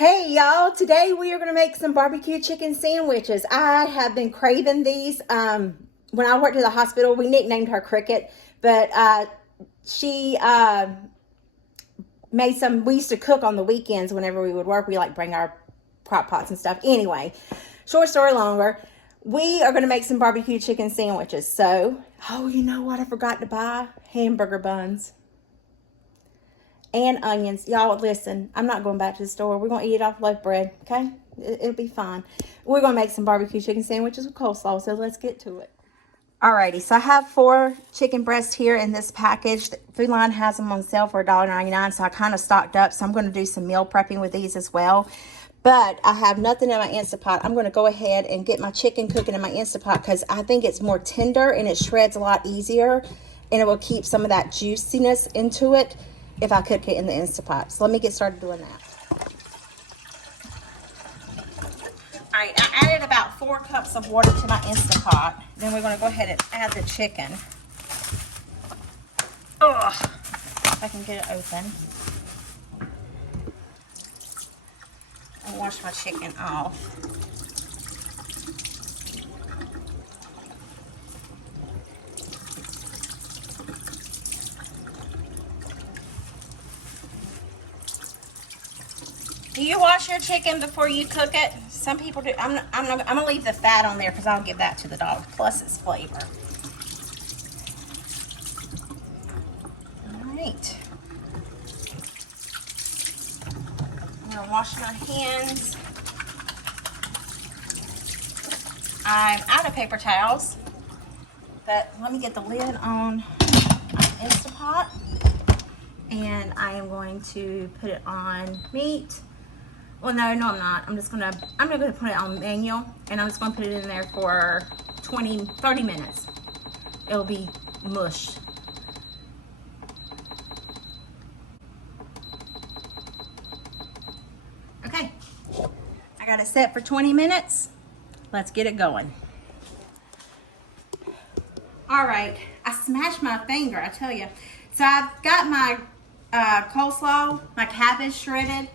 Hey y'all, today we are going to make some barbecue chicken sandwiches. I have been craving these. When I worked at the hospital, we nicknamed her Cricket, but she made some. We used to cook on the weekends whenever we would work. We like bring our crock pots and stuff. Anyway, short story longer, we are going to make some barbecue chicken sandwiches. So, oh, you know what I forgot to buy? Hamburger buns. And onions. Y'all, listen, I'm not going back to the store. We're going to eat it off loaf bread, okay? It'll be fine. We're going to make some barbecue chicken sandwiches with coleslaw, so let's get to it. Alrighty, so I have 4 chicken breasts here in this package. Food Line has them on sale for $1.99, so I kind of stocked up. So I'm going to do some meal prepping with these as well. But I have nothing in my Instant Pot. I'm going to go ahead and get my chicken cooking in my Instant Pot because I think it's more tender and it shreds a lot easier. And it will keep some of that juiciness into it if I cook it in the Instant Pot. So let me get started doing that. All right, I added about 4 cups of water to my Instant Pot. Then we're going to go ahead and add the chicken. Ugh, if I can get it open. I'll wash my chicken off. Do you wash your chicken before you cook it? Some people do. I'm gonna leave the fat on there because I'll give that to the dog, plus its flavor. All right. I'm gonna wash my hands. I'm out of paper towels, but let me get the lid on my Instant Pot, and I am going to put it on meat. Well, no, I'm not. I'm gonna put it on manual, and I'm just gonna put it in there for 30 minutes. It'll be mush. Okay, I got it set for 20 minutes. Let's get it going. All right, I smashed my finger, I tell you. So I've got my coleslaw, my cabbage shredded.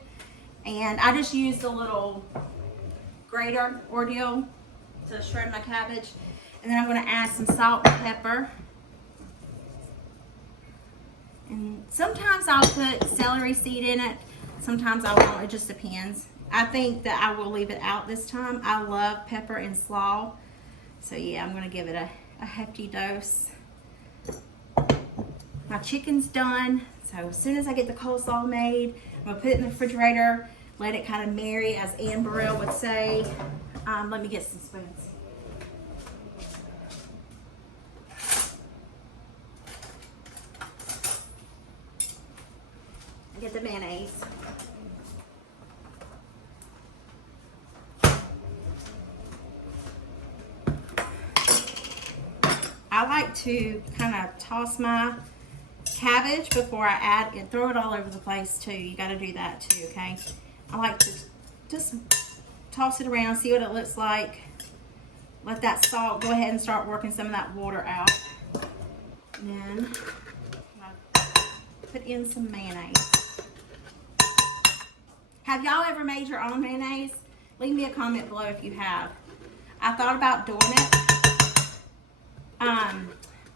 And I just used a little grater ordeal to shred my cabbage. And then I'm going to add some salt and pepper. And sometimes I'll put celery seed in it. Sometimes I won't. It just depends. I think that I will leave it out this time. I love pepper and slaw. So yeah, I'm going to give it a hefty dose. My chicken's done. So as soon as I get the coleslaw made, I'm going to put it in the refrigerator. Let it kind of marry, as Anne Burrell would say. Let me get some spoons. Get the mayonnaise. I like to kind of toss my cabbage before I add it. Throw it all over the place too. You got to do that too, okay? I like to just toss it around, see what it looks like. Let that salt go ahead and start working some of that water out. And then put in some mayonnaise. Have y'all ever made your own mayonnaise? Leave me a comment below if you have. I thought about doing it.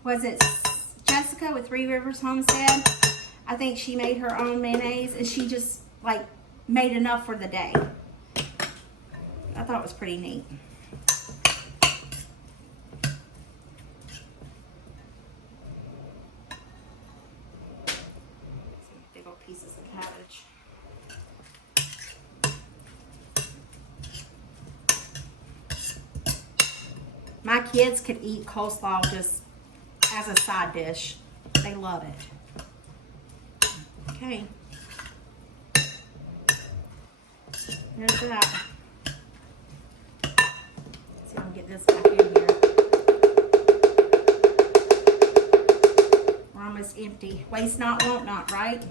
Was it Jessica with Three Rivers Homestead? I think she made her own mayonnaise and she just like made enough for the day. I thought it was pretty neat. Some big old pieces of cabbage. My kids could eat coleslaw just as a side dish. They love it. Okay. There's that. Let's see if I can get this back in here. We're almost empty. Waste not, want not, right?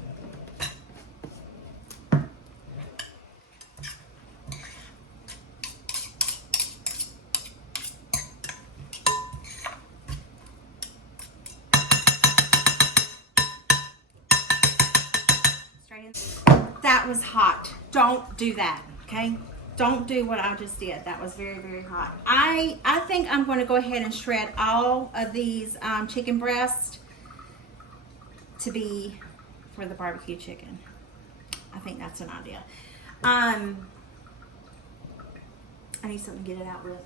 That was was hot. Don't do that, okay? Don't do what I just did. That was very, very hot. I think I'm going to go ahead and shred all of these chicken breasts to be for the barbecue chicken. I think that's an idea. I need something to get it out with.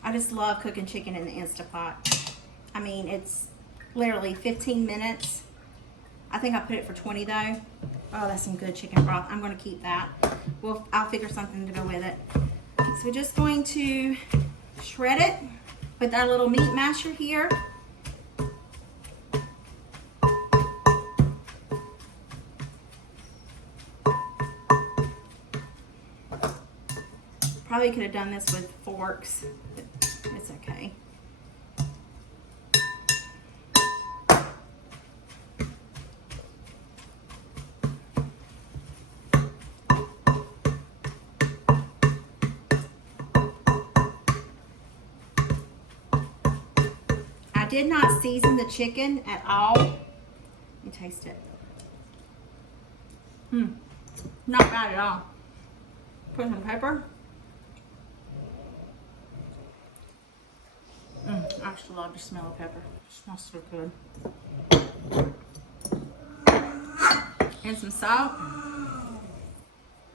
I just love cooking chicken in the Instapot. I mean, it's literally 15 minutes. I think I put it for 20 though. Oh, that's some good chicken broth. I'm going to keep that. I'll figure something to go with it. So we're just going to shred it with our little meat masher here. Probably could have done this with forks, but it's okay. I did not season the chicken at all. Let me taste it. Not bad at all. Put some pepper. I actually love the smell of pepper. It smells so good. And some salt.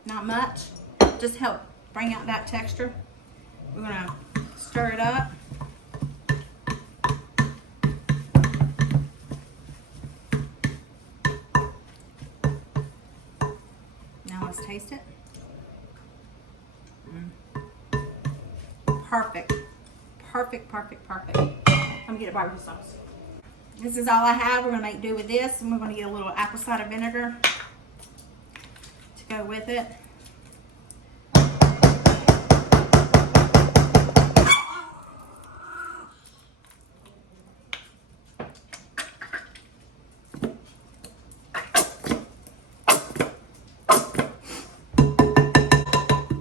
Not much. Just help bring out that texture. We're going to stir it up. Now let's taste it. Perfect. Perfect, perfect, perfect. Let me get a barbecue sauce. This is all I have. We're going to make do with this, and we're going to get a little apple cider vinegar to go with it.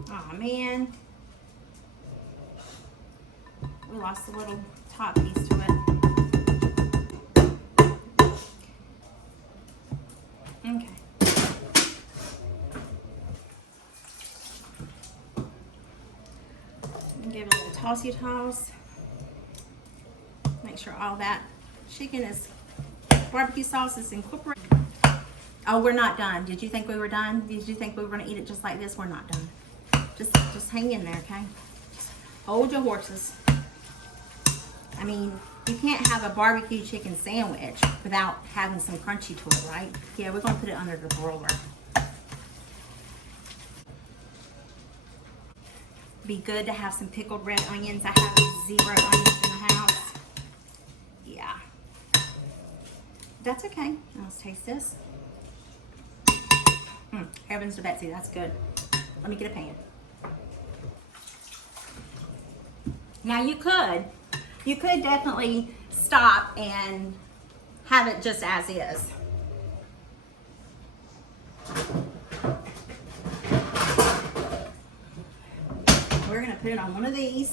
Oh man. We lost a little top piece to it. Okay. Give it a little toss. Make sure all that chicken is, barbecue sauce is incorporated. Oh, we're not done. Did you think we were done? Did you think we were going to eat it just like this? We're not done. Just hang in there, okay? Just hold your horses. I mean, you can't have a barbecue chicken sandwich without having some crunchy to it, right? Yeah, we're going to put it under the broiler. Be good to have some pickled red onions. I have 0 onions in the house. Yeah. That's okay. Now let's taste this. Heavens to Betsy, that's good. Let me get a pan. Now you could definitely stop and have it just as is. We're gonna put it on one of these.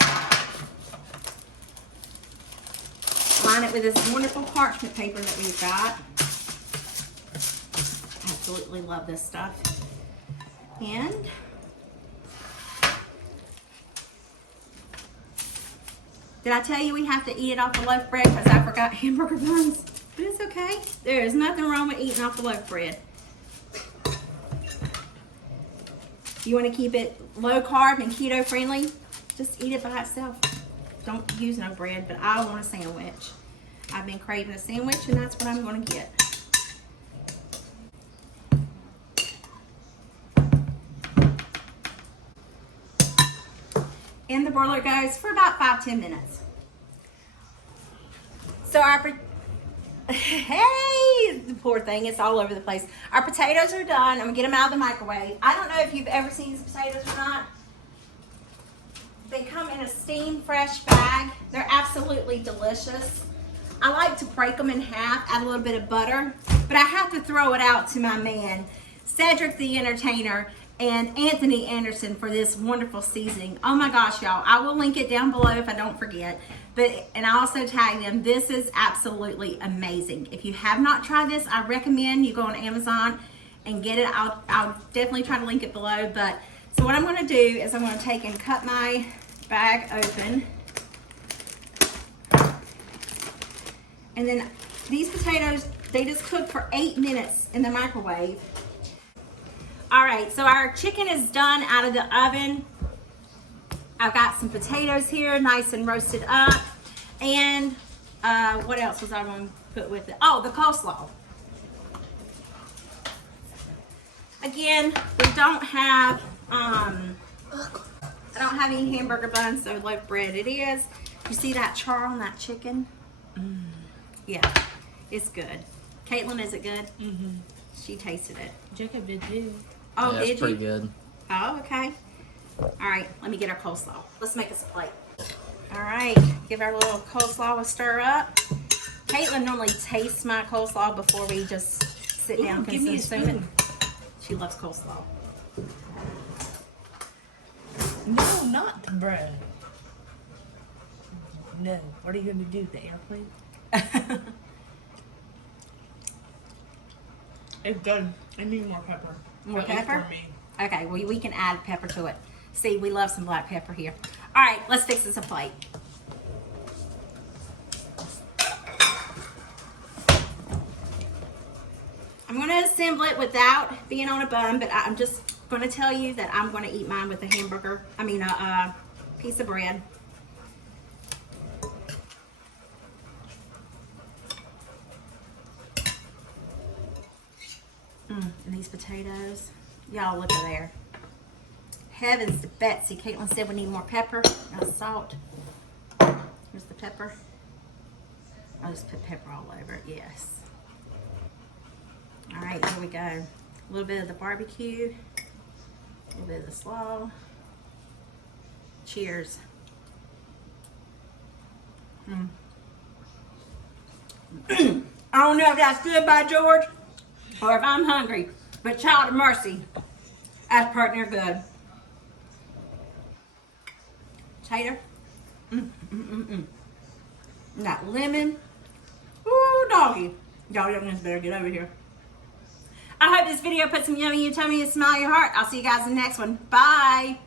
Line it with this wonderful parchment paper that we've got. Absolutely love this stuff. And did I tell you we have to eat it off the loaf bread because I forgot hamburger buns? But it's okay. There is nothing wrong with eating off the loaf bread. You want to keep it low carb and keto friendly? Just eat it by itself. Don't use no bread, but I want a sandwich. I've been craving a sandwich and that's what I'm going to get. In the broiler goes for about 5-10 minutes. So our, hey, the poor thing, it's all over the place. Our potatoes are done. I'm gonna get them out of the microwave. I don't know if you've ever seen these potatoes or not. They come in a steam fresh bag. They're absolutely delicious. I like to break them in half, add a little bit of butter, but I have to throw it out to my man, Cedric the Entertainer, and Anthony Anderson for this wonderful seasoning. Oh my gosh, y'all. I will link it down below if I don't forget. And I also tag them. This is absolutely amazing. If you have not tried this, I recommend you go on Amazon and get it. I'll definitely try to link it below. But so what I'm going to do is I'm going to take and cut my bag open. And then these potatoes, they just cook for 8 minutes in the microwave. All right, so our chicken is done out of the oven. I've got some potatoes here, nice and roasted up. And what else was I going to put with it? Oh, the coleslaw. Again, we don't have, I don't have any hamburger buns, so loaf bread it is. You see that char on that chicken? Yeah, it's good. Caitlin, is it good? Mm-hmm. She tasted it. Jacob did too. Oh, yeah, did you? It's pretty good. Oh, okay. All right, let me get our coleslaw. Let's make us a plate. All right, give our little coleslaw a stir up. Caitlin normally tastes my coleslaw before we just sit down and consume it. She loves coleslaw. No, not the bread. No. What are you going to do? The airplane? It's good. I need more pepper. More pepper? For me. Okay, well, we can add pepper to it. See, we love some black pepper here. All right, let's fix this a plate. I'm going to assemble it without being on a bun, but I'm just going to tell you that I'm going to eat mine with a hamburger. I mean, a piece of bread. And these potatoes, y'all look at there. Heavens to Betsy. Caitlin said we need more pepper, no salt. Here's the pepper. I'll just put pepper all over it, yes. All right, here we go. A little bit of the barbecue, a little bit of the slaw. Cheers. I don't know if that's good by George or if I'm hungry, but child of mercy, that's partner good. Tater. Got lemon. Ooh, doggy. Y'all youngins better get over here. I hope this video put some yummy in your tummy and smile in your heart. I'll see you guys in the next one. Bye.